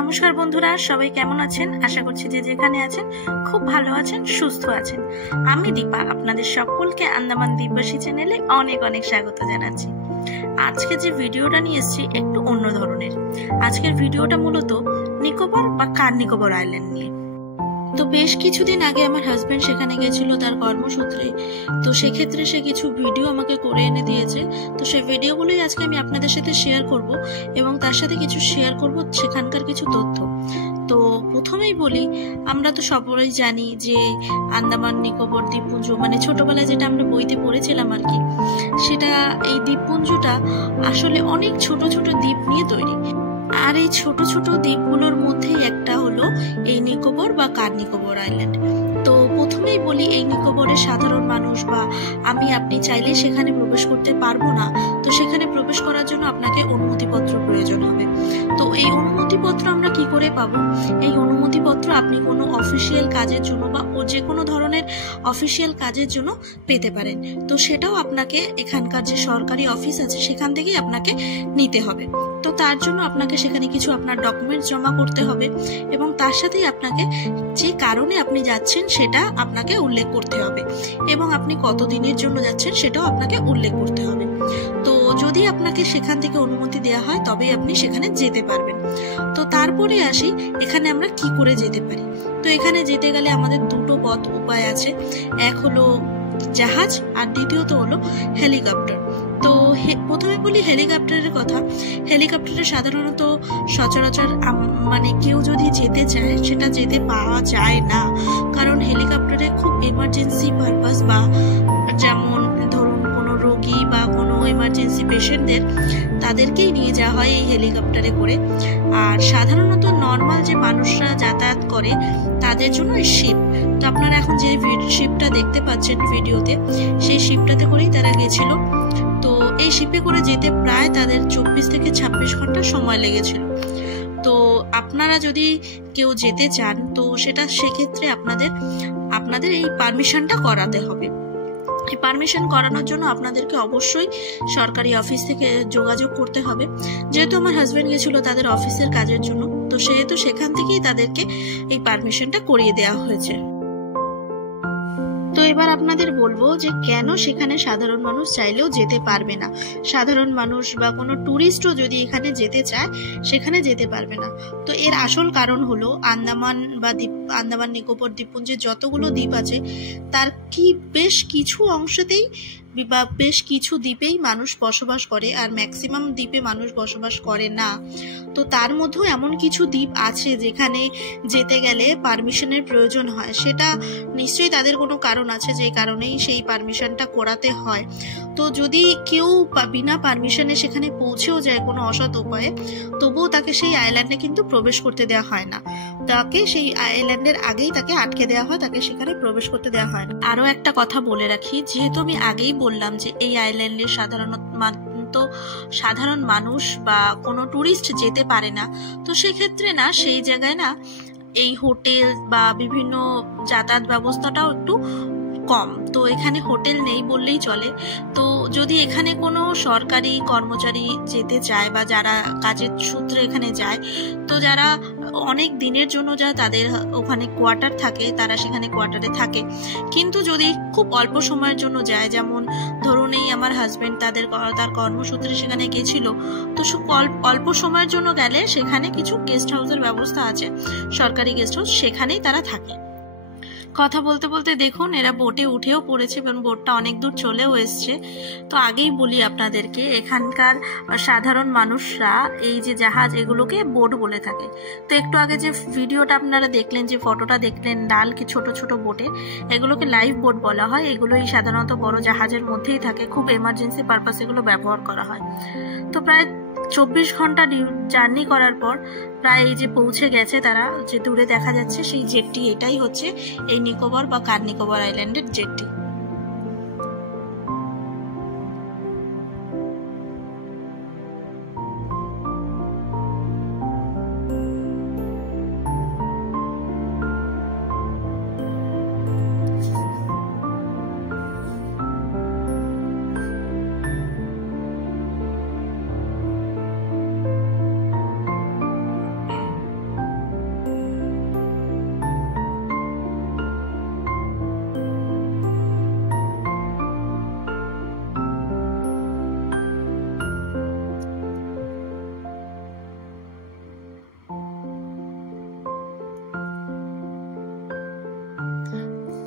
নমস্কার বন্ধুরা, সবাই কেমন আছেন? আশা করছি যে যেখানে আছেন খুব ভালো আছেন, সুস্থ আছেন। আমি দীপা আপনাদের সকলকে আন্দামান দ্বীপবাসী চ্যানেলে অনেক অনেক স্বাগত জানাচ্ছি। আজকে যে ভিডিওটা নিয়ে এসেছি একটু অন্য ধরনের। আজকের ভিডিওটা মূলত নিকোবর বা কার নিকোবর আইল্যান্ড নিয়ে। তো বেশ কিছুদিন আগে আমার হাজবেন্ড সেখানে গেছিল তার কর্মসূত্রে। তো সেক্ষেত্রে সে কিছু ভিডিও আমাকে করে এনে দিয়েছে। তো সেই ভিডিওগুলোই আজকে আমি আপনাদের সাথে শেয়ার করব এবং তার সাথে কিছু শেয়ার করব সেখানকার কিছু তথ্য। তো প্রথমেই বলি, আমরা তো সবাই জানি যে আন্দামান নিকোবর দ্বীপপুঞ্জ মানে ছোটবেলায় যেটা আমরা বইতে পড়েছিলাম আর কি, সেটা এই দ্বীপপুঞ্জটা আসলে অনেক ছোট ছোট দ্বীপ নিয়ে তৈরি। আর এই ছোট ছোট দ্বীপগুলোর মধ্যেই একটা হলো এই নিকোবর বা কার নিকোবর আইল্যান্ড। তো প্রথমেই বলি, এই নিকোবরের সাধারণ মানুষ বা আপনি চাইলে সেখানে প্রবেশ করতে পারবো না। তো সেখানে প্রবেশ করার জন্য আপনাকে অনুমতিপত্র প্রয়োজন হবে। তো এই অনুমতিপত্র আমরা কি করে পাবো? এই অনুমতিপত্র আপনি কোনো অফিসিয়াল কাজের জন্য বা যে কোনো ধরনের অফিসিয়াল কাজের জন্য পেতে পারেন। তো সেটাও আপনাকে এখানকার যে সরকারি অফিস আছে সেখান থেকেই আপনাকে নিতে হবে। তো তার জন্য আপনাকে সেখানে কিছু আপনার ডকুমেন্টস জমা করতে হবে এবং তার সাথেই আপনাকে যে কারণে আপনি যাচ্ছেন সেটা আপনাকে উল্লেখ করতে হবে এবং আপনি কতদিনের জন্য যাচ্ছেন সেটাও আপনাকে উল্লেখ করতে হবে। তো যদি আপনাকে সেখান থেকে অনুমতি দেওয়া হয় তবেই আপনি সেখানে যেতে পারবেন। তো তারপরে আসি, এখানে আমরা কি করে যেতে পারি। তো এখানে যেতে গেলে আমাদের দুটো উপায় আছে। এক হলো জাহাজ আর দ্বিতীয়ত হলো হেলিকপ্টার। তো প্রথমে বলি হেলিকপ্টারের কথা। হেলিকপ্টারে সাধারণত সচরাচর মানে কেউ যদি যেতে চায় সেটা যেতে পাওয়া যায় না, কারণ হেলিকপ্টারে খুব এমার্জেন্সি পারপাস বা যেমন ধরুন কোনো রোগী বা কোনো এমার্জেন্সি পেশেন্টদের তাদেরকেই নিয়ে যাওয়া হয় এই হেলিকপ্টারে করে। আর সাধারণত নর্মাল যে মানুষরা যাতায়াত করে তাদের জন্য এই শিপ। তো আপনারা এখন যে শিপটা দেখতে পাচ্ছেন ভিডিওতে, সেই শিপটাতে করেই তারা গেছিল। তো এই শিপে করে যেতে প্রায় তাদের 24 থেকে 26 ঘন্টা সময় লেগেছিল। তো আপনারা যদি কেউ যেতে চান তো সেটা সেক্ষেত্রে আপনাদের এই পারমিশনটা করাতে হবে। এই পারমিশন করানোর জন্য আপনাদেরকে অবশ্যই সরকারি অফিস থেকে যোগাযোগ করতে হবে। যেহেতু আমার হাজবেন্ড গেছিল তাদের অফিসের কাজের জন্য, তো সেহেতু সেখান থেকেই তাদেরকে এই পারমিশনটা করিয়ে দেওয়া হয়েছে। তো এবার আপনাদের বলবো যে কেন সেখানে সাধারণ মানুষ চাইলেও যেতে পারবে না। সাধারণ মানুষ বা কোনো ট্যুরিস্টও যদি এখানে যেতে চায় সেখানে যেতে পারবে না। তো এর আসল কারণ হলো আন্দামান নিকোবর দ্বীপপুঞ্জে যতগুলো দ্বীপ আছে তার বেশ কিছু অংশতেই বা বেশ কিছু দ্বীপেই মানুষ বসবাস করে আর ম্যাক্সিমাম দ্বীপে মানুষ বসবাস করে না। তো তার মধ্যেও এমন কিছু দ্বীপ আছে যেখানে যেতে গেলে পারমিশনের প্রয়োজন হয়। সেটা নিশ্চয়ই তাদের কোনো কারণ আছে, যে কারণেই সেই পারমিশনটা করাতে হয়। তো যদি কেউ বিনা পারমিশনে সেখানে পৌঁছেও যায় কোনো অসৎ উপায়ে, তবুও তাকে সেই আইল্যান্ডে কিন্তু প্রবেশ করতে দেওয়া হয় না। তাকে সেই আইল্যান্ডের আগেই তাকে আটকে দেওয়া হয়, তাকে সেখানে প্রবেশ করতে দেওয়া হয় না। আরো একটা কথা বলে রাখি, যেহেতু আমি আগেই বললাম যে এই আইল্যান্ডে সাধারণ মানুষ বা কোনো ট্যুরিস্ট যেতে পারে না, তো সেক্ষেত্রে না সেই জায়গায় না এই হোটেল বা বিভিন্ন যাতায়াত ব্যবস্থাটাও একটু কম। তো এখানে হোটেল নেই বললেই চলে। তো যদি এখানে কোনো সরকারি কর্মচারী যেতে চায় বা যারা কাজের সূত্রে এখানে যায়, তো যারা অনেক দিনের জন্য তাদের ওখানে কোয়ার্টার থাকে, তারা সেখানে কোয়ার্টারে থাকে। কিন্তু যদি খুব অল্প সময়ের জন্য যায়, যেমন ধরুন এই আমার হাজবেন্ড তার কর্মসূত্রে সেখানে গেছিল, তো অল্প সময়ের জন্য গেলে সেখানে কিছু গেস্ট হাউসের ব্যবস্থা আছে, সরকারি গেস্ট হাউস, সেখানেই তারা থাকে। কথা বলতে বলতে দেখুন এরা বোটে উঠেও পড়েছে এবং বোটটা অনেক দূর চলেও এসছে। তো আগেই বলি আপনাদেরকে, এখানকার সাধারণ মানুষরা এই যে জাহাজ এগুলোকে বোট বলে থাকে। তো একটু আগে যে ভিডিওটা আপনারা দেখলেন, যে ফটোটা দেখলেন লাল কি ছোট ছোট বোটে, এগুলোকে লাইফ বোট বলা হয়। এগুলোই সাধারণত বড় জাহাজের মধ্যেই থাকে, খুব এমার্জেন্সি পারপাস এগুলো ব্যবহার করা হয়। তো প্রায় 24 ঘন্টা জার্নি করার পর প্রায় এই যে পৌঁছে গেছে তারা, যে দূরে দেখা যাচ্ছে সেই জেটটি, এটাই হচ্ছে এই নিকোবর বা কার নিকোবর আইল্যান্ডের জেটটি।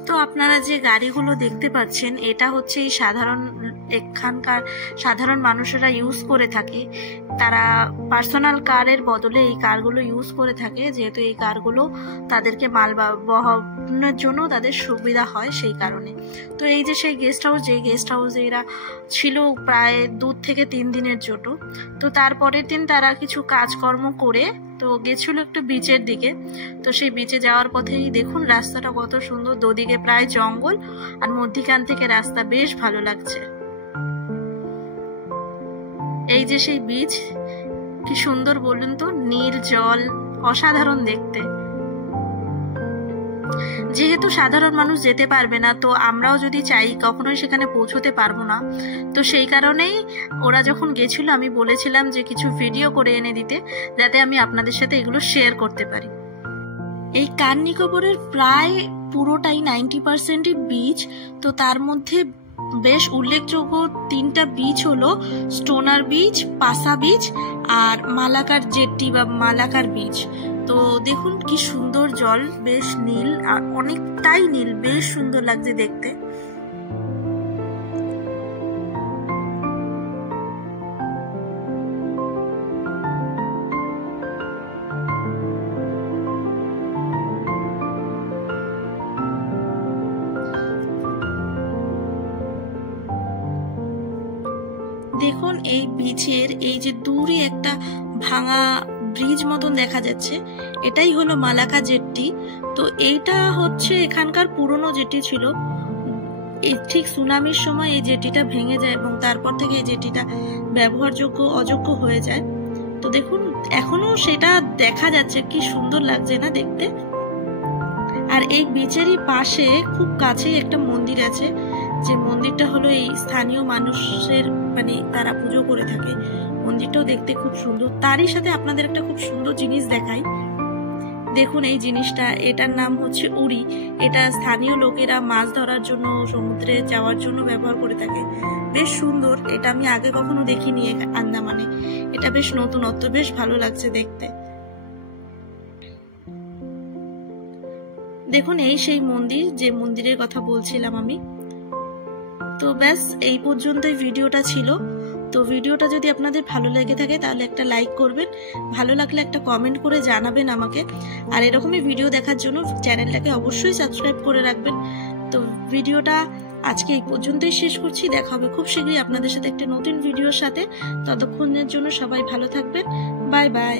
তো আপনারা যে গাড়িগুলো দেখতে পাচ্ছেন এটা হচ্ছে এই এখানকার সাধারণ মানুষেরা ইউজ করে থাকে। তারা পার্সোনাল কারের বদলে এই কারগুলো ইউজ করে থাকে, যেহেতু এই কারগুলো তাদেরকে মাল বহনের জন্য তাদের সুবিধা হয় সেই কারণে। তো এই যে সেই গেস্ট হাউস, যে গেস্ট হাউসে এরা ছিল প্রায় 2 থেকে 3 দিনের জন্য। তো তারপরের দিন তারা কিছু কাজকর্ম করে তো গেছিল একটু বিচের দিকে। তো সেই বিচে যাওয়ার পথেই দেখুন রাস্তাটা কত সুন্দর, দুদিকে প্রায় জঙ্গল আর মধ্যিখান থেকে রাস্তা, বেশ ভালো লাগছে। এই যে সেই বিচ, কি সুন্দর বলুন তো, নীল জল, অসাধারণ দেখতে। যেহেতু সাধারণ মানুষ যেতে পারবে না, তো আমরাও যদি চাই কখনোই সেখানে পৌঁছতে পারবো না। তো সেই কারণেই ওরা যখন গেছিল আমি বলেছিলাম যে কিছু ভিডিও করে এনে দিতে, যাতে আমি আপনাদের সাথে এগুলো শেয়ার করতে পারি। এই কার নিকোবরের প্রায় পুরোটাই 90% বিচ। তো তার মধ্যে বেশ উল্লেখযোগ্য 3টা বিচ হলো স্টোনার বিচ, পাসা বিচ আর মালাকার জেটি বা মালাকার বিচ। তো দেখুন কি সুন্দর জল, বেশ নীল আর অনেকটাই নীল, বেশ সুন্দর লাগছে দেখতে। দেখুন এই বিচের এই যে দূরে একটা ভাঙা ব্রিজ মতন দেখা যাচ্ছে, এটাই হলো মালাকা জেটি। তো এইটা হচ্ছে এখানকার পুরনো জেটি ছিল। এই ঠিক সুনামির সময় এই জেটিটা ভেঙে যায় এবং তারপর থেকে এই জেটিটা ব্যবহারযোগ্য অযোগ্য হয়ে যায়। তো দেখুন এখনো সেটা দেখা যাচ্ছে, কি সুন্দর লাগছে না দেখতে। আর এই বিচেরই পাশে খুব কাছেই একটা মন্দির আছে, যে মন্দিরটা হলো এই স্থানীয় মানুষের মানে তারা পুজো করে থাকে। মন্দিরটাও দেখতে খুব সুন্দর। তারই সাথে আপনাদের একটা খুব সুন্দর জিনিস দেখাই। দেখুন এই জিনিসটা, এটার নাম হচ্ছে উড়ি। এটা স্থানীয় লোকেরা মাছ ধরার জন্য, সমুদ্রে যাওয়ার জন্য ব্যবহার করে থাকে। বেশ সুন্দর, এটা আমি আগে কখনো দেখিনি আন্দামানে। এটা বেশ নতুনত্ব, বেশ ভালো লাগছে দেখতে। দেখুন এই সেই মন্দির, যে মন্দিরের কথা বলছিলাম আমি। তো ব্যাস এই পর্যন্তই ভিডিওটা ছিল। তো ভিডিওটা যদি আপনাদের ভালো লেগে থাকে তাহলে একটা লাইক করবেন, ভালো লাগলে একটা কমেন্ট করে জানাবেন আমাকে। আর এরকমই ভিডিও দেখার জন্য চ্যানেলটাকে অবশ্যই সাবস্ক্রাইব করে রাখবেন। তো ভিডিওটা আজকে এই পর্যন্তই শেষ করছি। দেখা হবে খুব শীঘ্রই আপনাদের সাথে একটা নতুন ভিডিওর সাথে। ততক্ষণের জন্য সবাই ভালো থাকবেন। Bye bye.